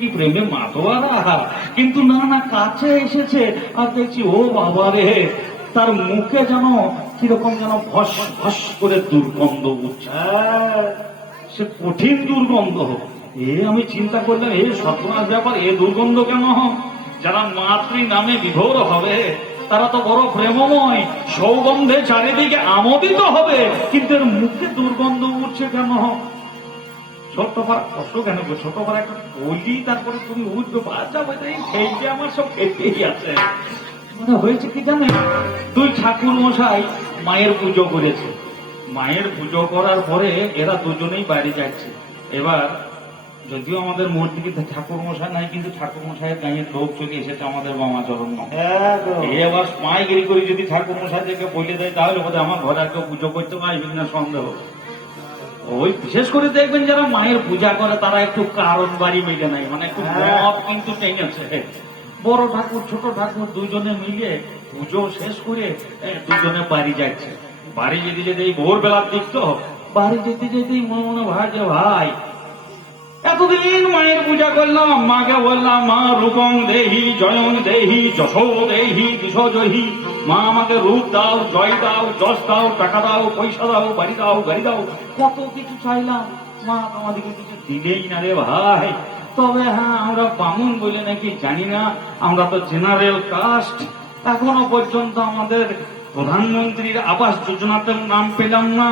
কি প্রেমে মাতোয়ারা। কিন্তু না না, কাছে এসেছে আর দেখছি ও বাবা রে, তার মুখে যেন কিরকম যেন ভস ভস করে দুর্গন্ধ উঠছে। সে কঠিন দুর্গন্ধ। আমি চিন্তা করলাম, সর্বনাশ ব্যাপার, দুর্গন্ধ কেন? যারা মাতৃ নামে বিভোর হবে তারা তো বড় প্রেমময়, সৌগন্ধে চারিদিকে আমোদিত হবে, কিন্তু এর মুখে দুর্গন্ধ উঠছে কেন? ছোট্ট পাড়া কষ্ট কেন? ছোট পাড়া একটা বলি, তারপরে তুমি উঠবে, বাচ্চা খেয়েছে আমার সব খেতেই আছে। মানে হয়েছে কি জানে, দুই ঠাকুর মশাই মায়ের পুজো করেছে। মায়ের পুজো করার পরে এরা দুজনেই বাড়ি যাচ্ছে। এবার যদিও আমাদের মূর্তিতে ঠাকুর মশাই নাই, কিন্তু ঠাকুর মশাইয়ের গাঁয়ের লোক চলে এসেছে আমাদের মামা চরণ। এবার মাইগিরি করে যদি ঠাকুর মশাই থেকে বলে দেয়, তাহলে বোধহয় আমার ঘরে কেউ পুজো করতে পারবে কিনা সন্দেহ। ওই বিশেষ করে দেখবেন যারা মায়ের পূজা করে তারা একটু কারণ বাড়ি মিলে নাই, মানে একটু মত কিন্তু টেনেছে। বড় ঠাকুর ছোট ঠাকুর দুজনে মিলে পুজো শেষ করে দুজনে বাড়ি যাচ্ছে। বাড়ি যেতে যেতে এই ভোরবেলার দিক তো, বাড়ি যেতে যেতেই মনে মনে ভাবছে, ভাই এতদিন মায়ের পূজা করলাম, মাকে বললাম মা রূপং দেহি জয়ং দেহি যশো দেহি দিশ জহি, মা আমাকে রূপ দাও, জয় দাও, যশ দাও, টাকা দাও, পয়সা দাও, বাড়ি দাও, গাড়ি দাও, কত কিছু চাইলাম, মা আমাদেরকে কিছু দিলেই না রে ভাই। তবে হ্যাঁ, আমরা বামুন বলে নাকি জানি না, আমরা তো জেনারেল কাস্ট, এখনো পর্যন্ত আমাদের প্রধানমন্ত্রীর আবাস যোজনাতেও নাম পেলাম না,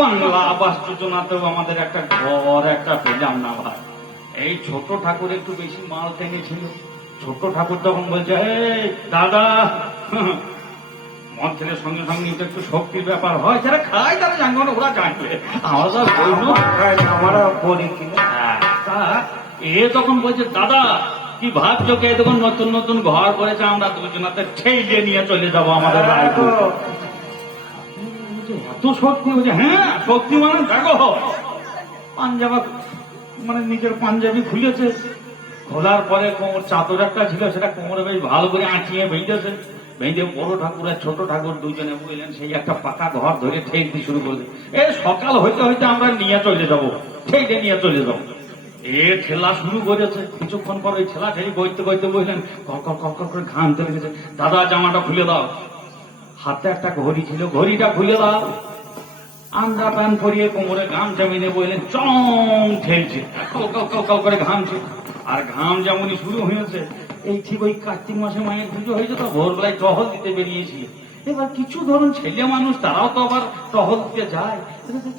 বাংলা আবাস যোজনাতেও আমাদের একটা ঘর একটা পেলাম না ভাই। এই ছোট ঠাকুর একটু বেশি মাল টেনেছিল। ছোট ঠাকুর তখন বলছে, দাদা, মদ ছেলের সঙ্গে সঙ্গে একটু শক্তির ব্যাপার হয়, যারা খায় তারা জানবে না, ওরা জানবে, আমরা বলি কিনা। তখন বলছে, দাদা কি ভাবছো, কে তখন নতুন নতুন ঘর করেছে, আমরা দুজনাতে ঠেলে নিয়ে চলে যাবো আমাদের রায়পুর। এত শক্তি? বলছে হ্যাঁ, শক্তি মানে দেখো, পাঞ্জাবা মানে নিজের পাঞ্জাবি খুলেছে, খোলার পরে কোমর চাদর একটা ছিল, সেটা কোমরে বেশ ভালো করে আঁটিয়ে বেঁধেছে। বেঁধে বড় ঠাকুর আর ছোট ঠাকুর দুজনে বললেন, সেই একটা পাকা ঘর ধরে ঠেলতে শুরু করলে। সকাল হইতে হইতে আমরা নিয়ে চলে যাবো, ঠেলে নিয়ে চলে যাবো। ঠেলা শুরু করেছে। কিছুক্ষণ পর ওই ঠেলা ঠেলি করতে করতে বললেন, কর করে ঘাম চলে গেছে, দাদা জামাটা খুলে দাও। হাতে একটা ঘড়ি ছিল, ঘড়িটা খুলে দাও। আমরা প্যান পরিয়ে কোমরে ঘাম জামিনে বললেন, চং ঠেলছে, কাউ করে ঘামছে। আর ঘাম যেমনই শুরু হয়েছে, এই ঠিক ওই কার্তিক মাসে মায়ের পুজো হয়েছে তো, ভোরবেলায় টহল দিতে বেরিয়েছি। এবার কিছু ধরুন ছেলে মানুষ, তারাও তো আবার টহল দিতে যায়।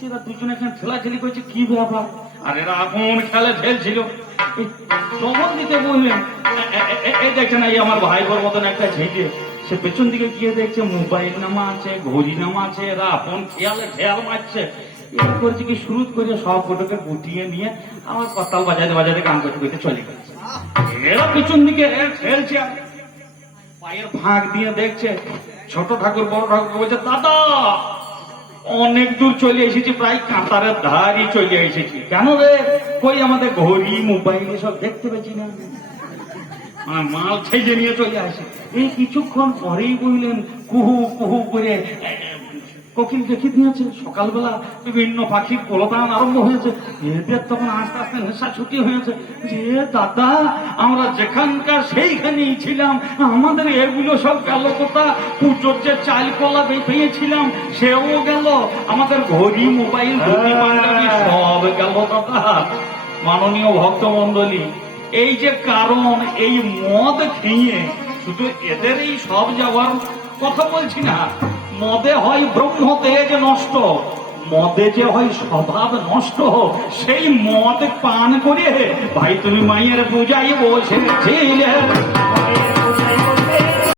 এরা দুজনে এখানে ঠেলাঠেলি করছে, কি ব্যাপার? আর এরা আপন খেলে ঠেলছিল। টহল দিতে বললেন, এই দেখছেন এই আমার ভাই বোর মতন একটা ছেলে, সে পেছন দিকে গিয়ে দেখছে মোবাইল নামা আছে, ঘড়ি নামা আছে, এরা আপন খেয়াল মারছে। এরা করছে কি, শুরু করে সব ফটোকে গুটিয়ে নিয়ে আমার কতাল বাজাতে বাজাতে গান করতে করতে চলে গেছে। এরা পিছন দিকে খেলছে, পায়ের ফাঁক দিয়ে দেখছে। ছোট ঠাকুর বড় ঠাকুর বলছে, দাদা অনেক দূর চলে এসেছি, প্রায় কাঁতারের ধারই চলে এসেছি। কেন রে? কই আমাদের ঘড়ি মোবাইল এসব দেখতে পেয়েছি না, মাল ছেজে নিয়ে চলে আসে। এই কিছুক্ষণ পরেই বললেন, কুহু কুহু করে কোকিল দেখে দিয়েছে। সকালবেলা বিভিন্ন পাখির কোলতান আরম্ভ হয়েছে। এদের তখন আস্তে আস্তে নেশা ছুটি হয়েছে, যে দাদা আমরা যেখানকার সেইখানেই ছিলাম, আমাদের এগুলো সব গেল কোথা? পুজোর যে চাল কলা পেয়েছিলাম সেও গেল, আমাদের ঘড়ি মোবাইল ধুতি পাঞ্জাবি সব গেল দাদা। মাননীয় ভক্তমন্ডলী, এই যে কারণ, এই মদ খেয়ে শুধু এদের এই সব যাওয়ার কথা বলছি না। মদে হয় ব্রহ্ম তেজ নষ্ট, মদে যে হয় স্বভাব নষ্ট। সেই মদ পান করে ভাই তুমি মায়ের পূজায় বসেছিলে।